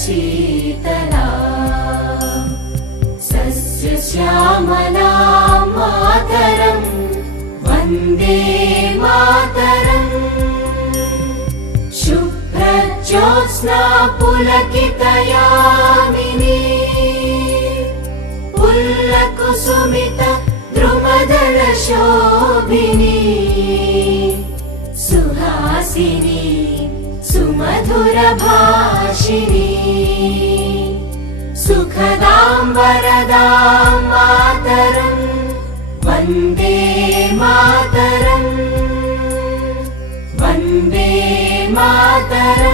शीतला सस्यश्यामला मातरम् वन्दे मातरम् शुभ्रज्योत्स्ना पुलकितयामिनी पुल्लकुसुमित द्रुमदल शोभिनी सुहासिनी सुमधुर भाषिणी सुखदां वरदां मातरम् वन्दे मातरम् वन्दे मातरम्।